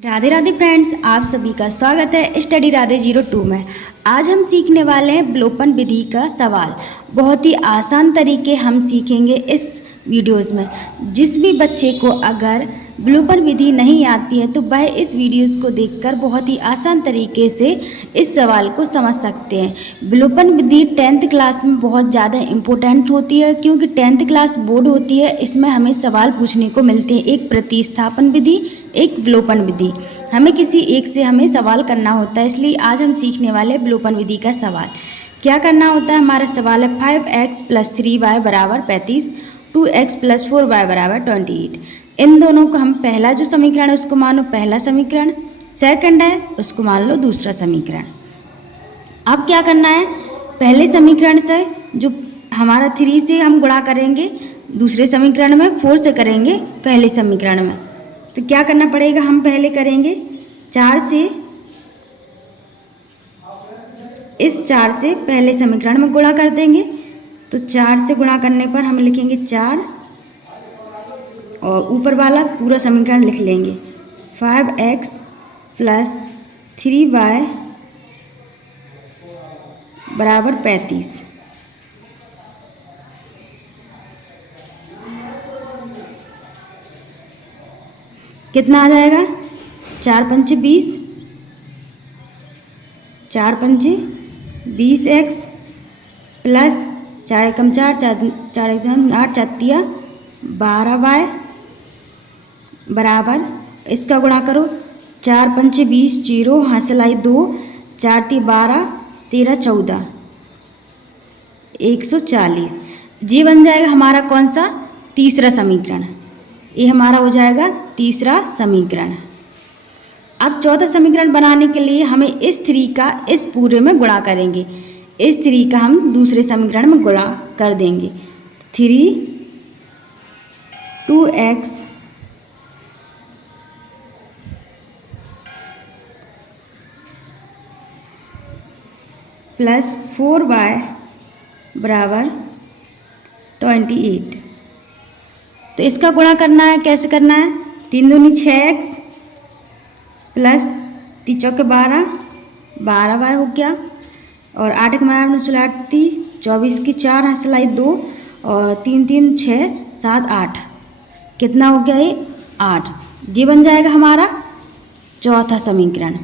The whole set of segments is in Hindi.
राधे राधे फ्रेंड्स, आप सभी का स्वागत है स्टडी राधे 02 में। आज हम सीखने वाले हैं विलोपन विधि का सवाल। बहुत ही आसान तरीके हम सीखेंगे इस वीडियोस में। जिस भी बच्चे को अगर विलोपन विधि नहीं आती है तो वह इस वीडियोस को देखकर बहुत ही आसान तरीके से इस सवाल को समझ सकते हैं। विलोपन विधि 10th क्लास में बहुत ज़्यादा इम्पोर्टेंट होती है, क्योंकि 10th क्लास बोर्ड होती है। इसमें हमें सवाल पूछने को मिलते हैं, एक प्रतिस्थापन विधि, एक विलोपन विधि। हमें किसी एक से हमें सवाल करना होता है, इसलिए आज हम सीखने वाले विलोपन विधि का सवाल। क्या करना होता है? हमारा सवाल है 5x + 3y = 35, 2x + 4y = 28। इन दोनों को हम पहला जो समीकरण है उसको मानो पहला समीकरण, सेकंड है उसको मान लो दूसरा समीकरण। अब क्या करना है? पहले समीकरण से जो हमारा 3 से हम गुणा करेंगे दूसरे समीकरण में, 4 से करेंगे पहले समीकरण में। तो क्या करना पड़ेगा? हम पहले करेंगे 4 से, इस 4 से पहले समीकरण में गुणा कर देंगे। तो 4 से गुणा करने पर हम लिखेंगे 4 और ऊपर वाला पूरा समीकरण लिख लेंगे 5x + 3y = 35। कितना आ जाएगा? 4 × 5 = 20, 4 × 5 = 20x प्लस 4 × 1 = 4, 4 × 1 = 8, 4 × 3 = 12y बराबर, इसका गुणा करो। 4 × 5 = 20, 0 हासिल आई 2, 4 × 3 = 12, 13 × 14 = 140। ये बन जाएगा हमारा कौन सा? तीसरा समीकरण। ये हमारा हो जाएगा तीसरा समीकरण। अब चौथा समीकरण बनाने के लिए हमें इस 3 का इस पूरे में गुणा करेंगे। इस 3 का हम दूसरे समीकरण में गुणा कर देंगे। 3 2x + 4y = 28। तो इसका गुणा करना है, कैसे करना है? 3 दूनी 6x प्लस 3 चौके 12, 12y हो गया, और 8 × 9 = 38, 24 की 4 हासिल आई 2, और 3 3 6 7 8, कितना हो गया? ये 8। ये बन जाएगा हमारा चौथा समीकरण।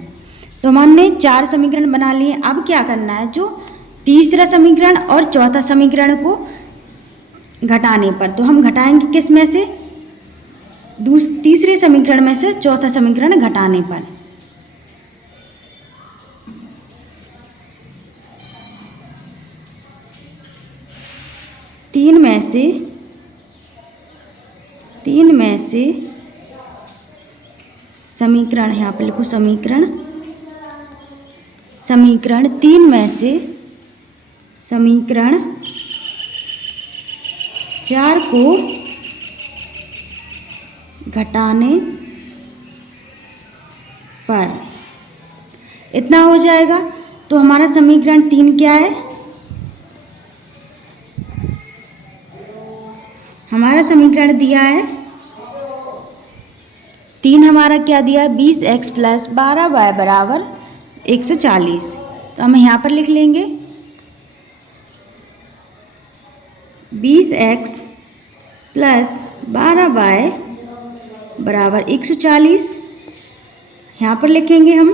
तो हमने 4 समीकरण बना लिए। अब क्या करना है? जो तीसरा समीकरण और चौथा समीकरण को घटाने पर, तो हम घटाएंगे किस में से? तीसरे समीकरण में से चौथा समीकरण घटाने पर। तीन में से समीकरण, यहाँ पर लिखो समीकरण 3 में से समीकरण 4 को घटाने पर इतना हो जाएगा। तो हमारा समीकरण 3 क्या है? हमारा समीकरण दिया है 3, हमारा क्या दिया? 20x + 12y = 140। तो हम यहाँ पर लिख लेंगे 20x + 12y = 140, यहाँ पर लिखेंगे हम।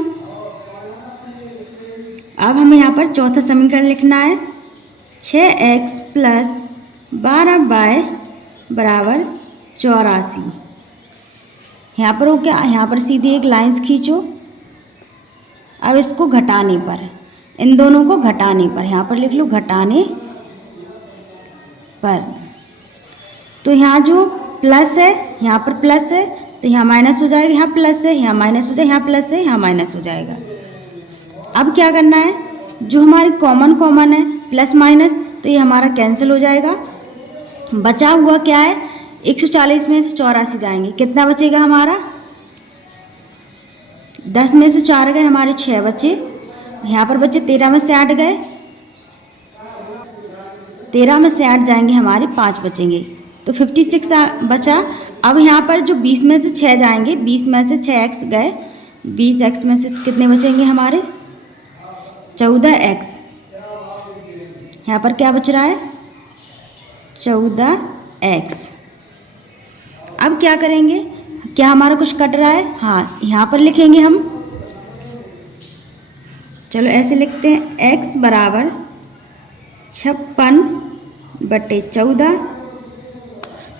अब हमें यहाँ पर चौथा समीकरण लिखना है 6x + 12y = 84। यहाँ पर हो क्या? यहाँ पर सीधे एक लाइन्स खींचो। अब इसको घटाने पर, इन दोनों को घटाने पर, यहाँ पर लिख लो घटाने पर। तो यहाँ जो प्लस है, यहाँ पर प्लस है तो यहाँ माइनस हो जाएगा, यहाँ प्लस है, यहाँ माइनस हो जाएगा, यहाँ प्लस है, यहाँ माइनस हो जाएगा। अब क्या करना है? जो हमारी कॉमन है प्लस माइनस, तो ये हमारा कैंसिल हो जाएगा। बचा हुआ क्या है? 140 में से 84 जाएंगे, कितना बचेगा हमारा? 10 में से 4 गए, हमारे 6 बचे। यहाँ पर बचे 13 में से 8 गए, 13 में से 8 जाएंगे, हमारे 5 बचेंगे। तो 56 बचा। अब यहाँ पर जो 20 में से 6 जाएंगे, 20 में से 6x गए 20x में से कितने बचेंगे हमारे 14x। यहाँ पर क्या बच रहा है 14x। अब क्या करेंगे, क्या हमारा कुछ कट रहा है, हाँ यहाँ पर लिखेंगे हम, चलो ऐसे लिखते हैं x बराबर 56/14।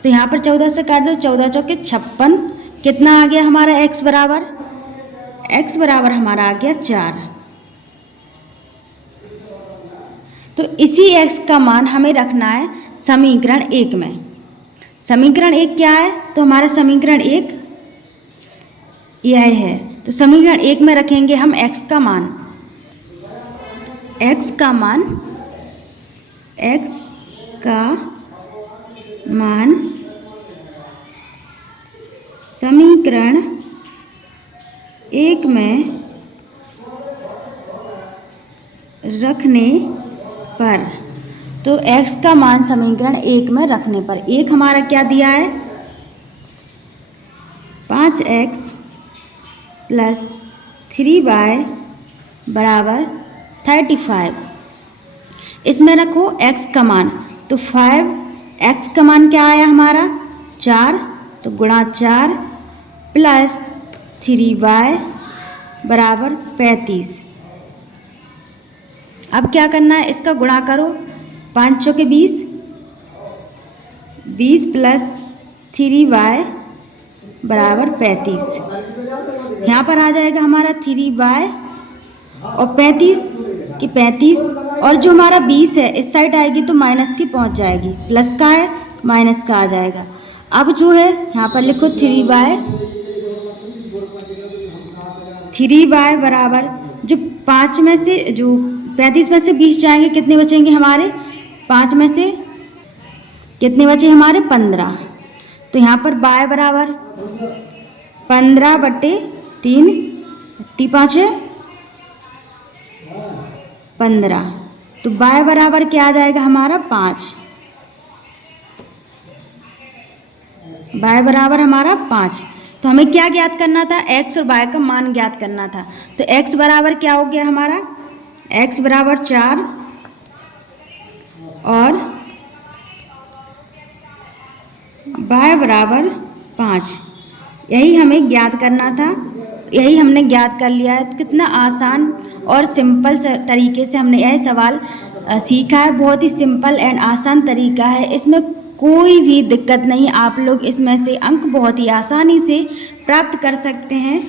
तो यहाँ पर 14 से काट दो, 14 चौके 56, कितना आ गया हमारा x बराबर, x बराबर हमारा आ गया 4। तो इसी x का मान हमें रखना है समीकरण 1 में। समीकरण 1 क्या है, तो हमारा समीकरण 1 यह है। तो समीकरण 1 में रखेंगे हम x का मान, x का मान समीकरण 1 में रखने पर, तो x का मान समीकरण 1 में रखने पर, एक हमारा क्या दिया है 5x + 3y बराबर 35। इसमें रखो x का मान, तो 5x का मान क्या आया हमारा 4, तो गुणा 4 + 3y बराबर 35। अब क्या करना है, इसका गुणा करो, 5 चौके 20, 20 + 3y बराबर 35। यहाँ पर आ जाएगा हमारा 3y और 35 कि 35, और जो हमारा 20 है इस साइड आएगी तो माइनस की पहुँच जाएगी, प्लस का है माइनस का आ जाएगा। अब जो है यहाँ पर लिखो 3y बराबर, जो 5 में से, जो 35 में से 20 जाएंगे कितने बचेंगे हमारे, 5 में से कितने बचे हमारे 15। तो यहाँ पर y बराबर 15/3, 5 है 15, तो y बराबर क्या आ जाएगा हमारा 5, y बराबर हमारा 5। तो हमें क्या ज्ञात करना था, x और y का मान ज्ञात करना था। तो x बराबर क्या हो गया हमारा, x बराबर 4 और y बराबर 5, यही हमें ज्ञात करना था, यही हमने ज्ञात कर लिया है। कितना आसान और सिंपल तरीके से हमने यह सवाल सीखा है। बहुत ही सिंपल एंड आसान तरीका है, इसमें कोई भी दिक्कत नहीं, आप लोग इसमें से अंक बहुत ही आसानी से प्राप्त कर सकते हैं।